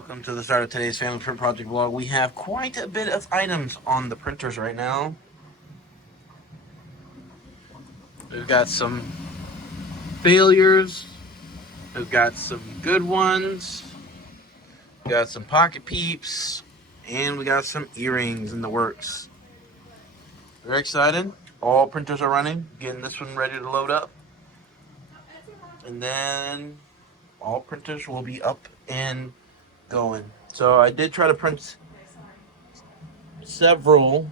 Welcome to the start of today's Family Print Project vlog. We have quite a bit of items on the printers right now. We've got some failures. We've got some good ones. We got some pocket peeps. And we got some earrings in the works. Very excited. All printers are running. Getting this one ready to load up. And then all printers will be up and going. So I did try to print several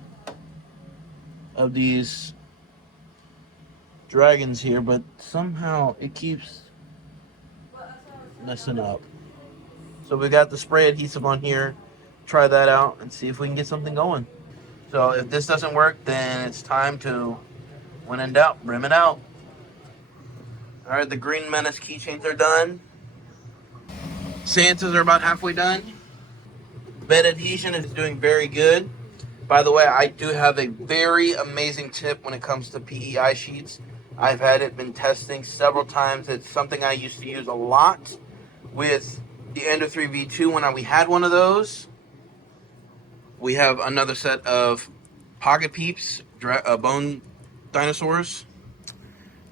of these dragons here, but somehow it keeps messing up. So we got the spray adhesive on here. Try that out and see if we can get something going. So if this doesn't work, then it's time to, when in doubt, rim it out. All right, the Green Menace keychains are done. Santas are about halfway done. Bed adhesion is doing very good. By the way, I do have a very amazing tip when it comes to PEI sheets. I've had it been testing several times. It's something I used to use a lot with the Ender 3V2 when we had one of those. We have another set of pocket peeps, bone dinosaurs.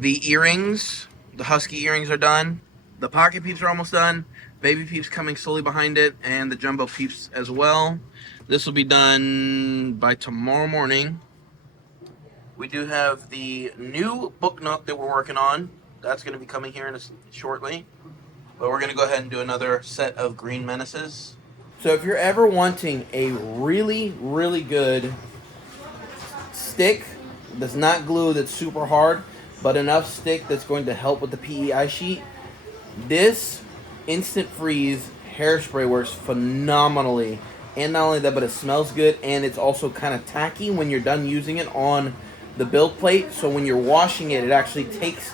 The earrings, the husky earrings are done. The pocket peeps are almost done. Baby peeps coming slowly behind it, and the jumbo peeps as well. This will be done by tomorrow morning. We do have the new book nook that we're working on. That's going to be coming here shortly. But we're going to go ahead and do another set of Green Menaces. So if you're ever wanting a really, really good stick that's not glue, that's super hard, but enough stick that's going to help with the PEI sheet, this Instant Freeze hairspray works phenomenally. And not only that, but it smells good, and it's also kind of tacky when you're done using it on the build plate. So when you're washing it, it actually takes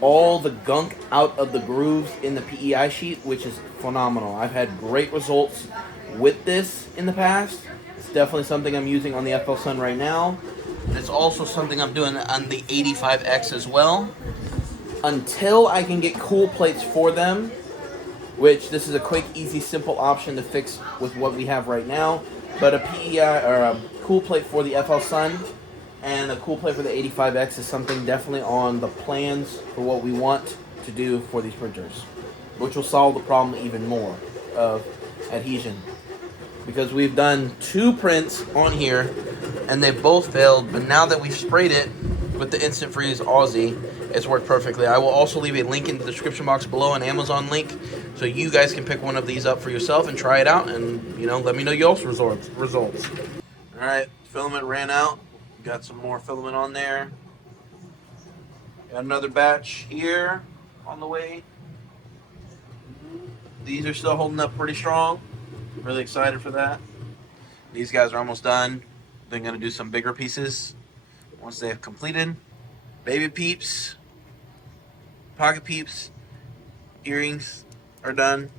all the gunk out of the grooves in the PEI sheet, which is phenomenal. I've had great results with this in the past. It's definitely something I'm using on the FL Sun right now. It's also something I'm doing on the 85X as well. Until I can get cool plates for them, which this is a quick, easy, simple option to fix with what we have right now. But a PEI or a cool plate for the FL Sun and a cool plate for the 85X is something definitely on the plans for what we want to do for these printers, which will solve the problem even more of adhesion. Because we've done 2 prints on here and they've both failed, but now that we've sprayed it with the Instant Freeze Aussie, it's worked perfectly. I will also leave a link in the description box below, an Amazon link, so you guys can pick one of these up for yourself and try it out, and let me know your results. All right, filament ran out. Got some more filament on there. Got another batch here on the way. These are still holding up pretty strong. Really excited for that. These guys are almost done. They're gonna do some bigger pieces once they have completed. Baby peeps, pocket peeps, earrings are done.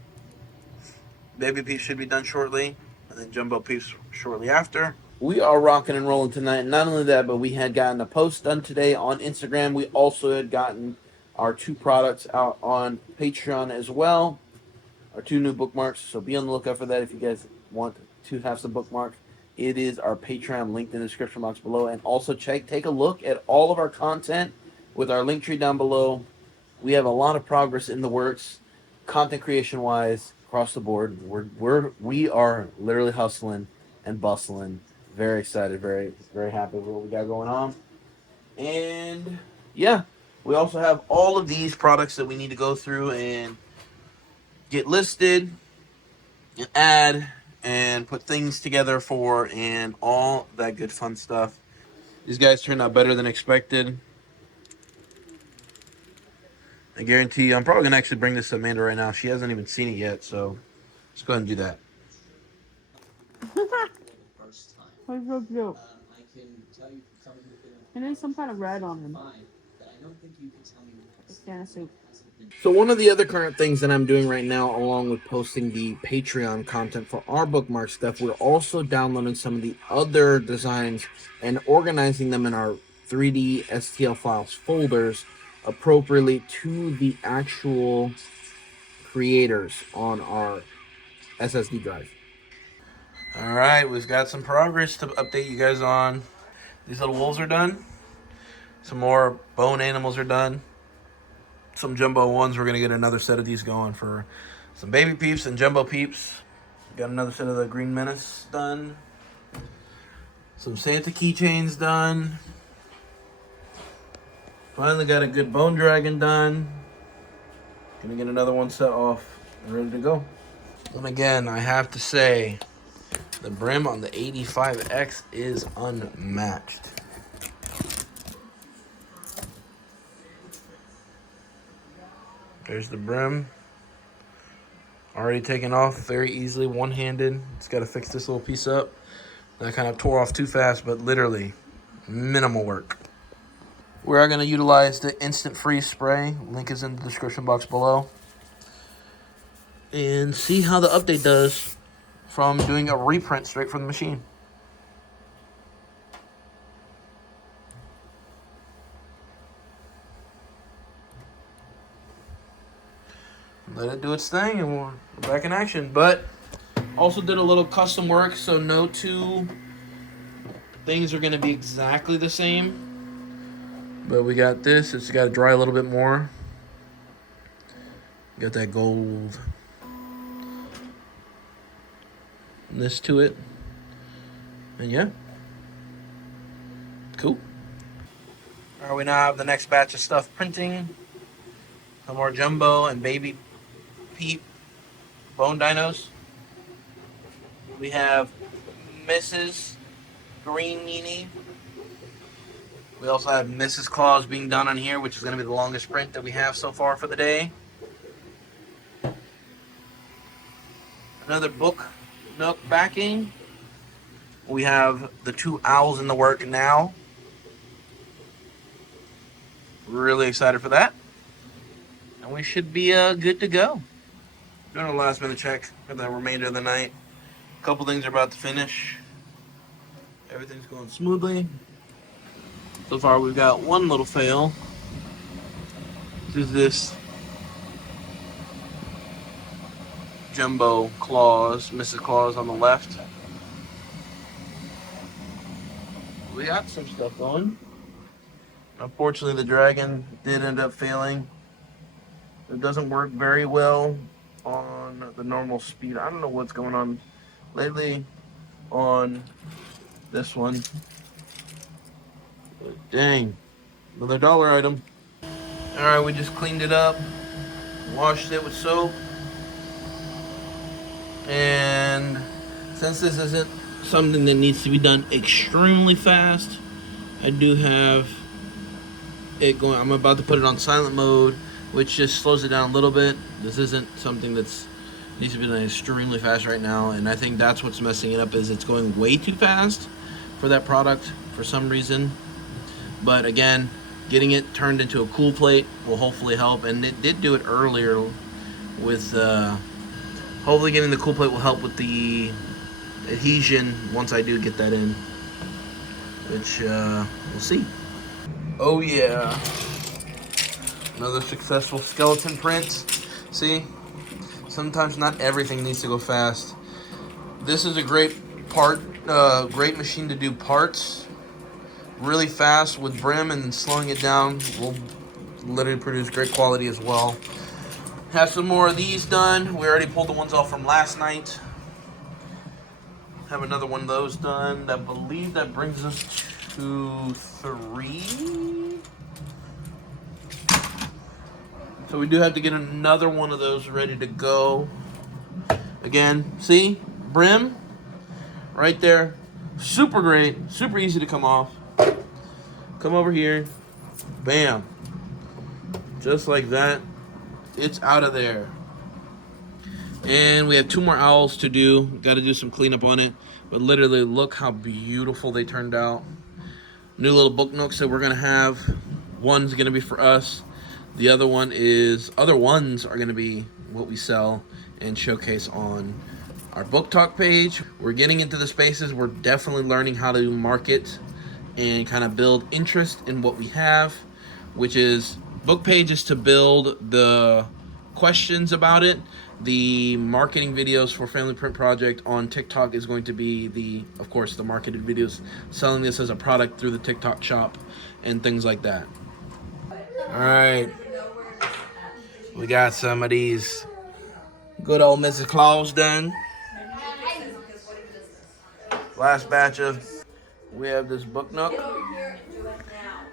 Baby peeps should be done shortly, and then jumbo peeps shortly after. We are rocking and rolling tonight. Not only that, but we had gotten a post done today on Instagram. We also had gotten our 2 products out on Patreon as well. Our 2 new bookmarks, so be on the lookout for that if you guys want to have some bookmarks. It is our Patreon linked in the description box below. And also take a look at all of our content with our link tree down below. We have a lot of progress in the works, content creation wise, across the board. We are literally hustling and bustling. Very excited, very, very happy with what we got going on. And yeah, we also have all of these products that we need to go through and get listed and add and put things together for, and all that good fun stuff. These guys turned out better than expected. I guarantee you, I'm probably gonna actually bring this to Amanda right now. She hasn't even seen it yet, so let's go ahead and do that. What's so cute? And there's some kind of red on them. It's can of soup. So one of the other current things that I'm doing right now, along with posting the Patreon content for our bookmark stuff, we're also downloading some of the other designs and organizing them in our 3D STL files folders appropriately to the actual creators on our SSD drive. All right, we've got some progress to update you guys on. These little wolves are done. Some more bone animals are done. Some jumbo ones. We're gonna get another set of these going for some baby peeps and jumbo peeps. Got another set of the Green Menace done. Some Santa keychains done. Finally got a good bone dragon done. Gonna get another one set off and ready to go. And again, I have to say, the brim on the 85X is unmatched. There's the brim. Already taken off very easily, one-handed. Just got to fix this little piece up. That kind of tore off too fast, but literally minimal work. We are going to utilize the instant freeze spray. Link is in the description box below. And see how the update does from doing a reprint straight from the machine. Let it do its thing and we're back in action. But also did a little custom work, so no two things are going to be exactly the same. But we got this. It's got to dry a little bit more. Got that gold ness to it. And yeah. Cool. All right, we now have the next batch of stuff printing. Some more jumbo and baby peep bone dinos. We have Mrs. Green Meanie. We also have Mrs. Claus being done on here, which is going to be the longest print that we have so far for the day. Another book nook backing. We have the two owls in the work now. Really excited for that. And we should be good to go. Doing a last minute check for the remainder of the night. A couple things are about to finish. Everything's going smoothly. So far we've got one little fail. Which is this jumbo Claus, Mrs. Claus on the left. We got some stuff going. Unfortunately, the dragon did end up failing. It doesn't work very well on the normal speed. I don't know what's going on lately on this one. But dang, another dollar item. All right, we just cleaned it up, washed it with soap. And since this isn't something that needs to be done extremely fast, I do have it going. I'm about to put it on silent mode, which just slows it down a little bit. This isn't something that's needs to be done extremely fast right now, and I think that's what's messing it up, is it's going way too fast for that product for some reason. But again, getting it turned into a cool plate will hopefully help, and it did do it earlier with hopefully getting the cool plate will help with the adhesion once I do get that in, which we'll see. Oh yeah, another successful skeleton print. See, sometimes not everything needs to go fast. This is a great great machine to do parts really fast with brim, and then slowing it down will literally produce great quality as well. Have some more of these done. We already pulled the ones off from last night. Have another one of those done. I believe that brings us to 3. So we do have to get another one of those ready to go. Again, see? Brim right there. Super great. Super easy to come off. Come over here. Bam. Just like that. It's out of there. And we have 2 more owls to do. Got to do some cleanup on it. But literally, look how beautiful they turned out. New little book nooks that we're going to have. One's going to be for us. The other one is, other ones are going to be what we sell and showcase on our book talk page. We're getting into the spaces. We're definitely learning how to market and kind of build interest in what we have, which is book pages to build the questions about it, The marketing videos for Family Print Project on TikTok is going to be of course, the marketed videos selling this as a product through the TikTok shop and things like that. All right, we got some of these good old Mrs. Claus done. Last batch of, we have this book nook,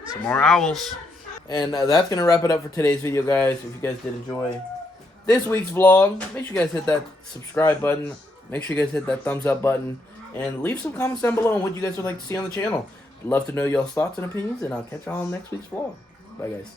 some more owls. And that's going to wrap it up for today's video, guys. If you guys did enjoy this week's vlog, make sure you guys hit that subscribe button. Make sure you guys hit that thumbs up button. And leave some comments down below on what you guys would like to see on the channel. Love to know y'all's thoughts and opinions. And I'll catch y'all on next week's vlog. Bye, guys.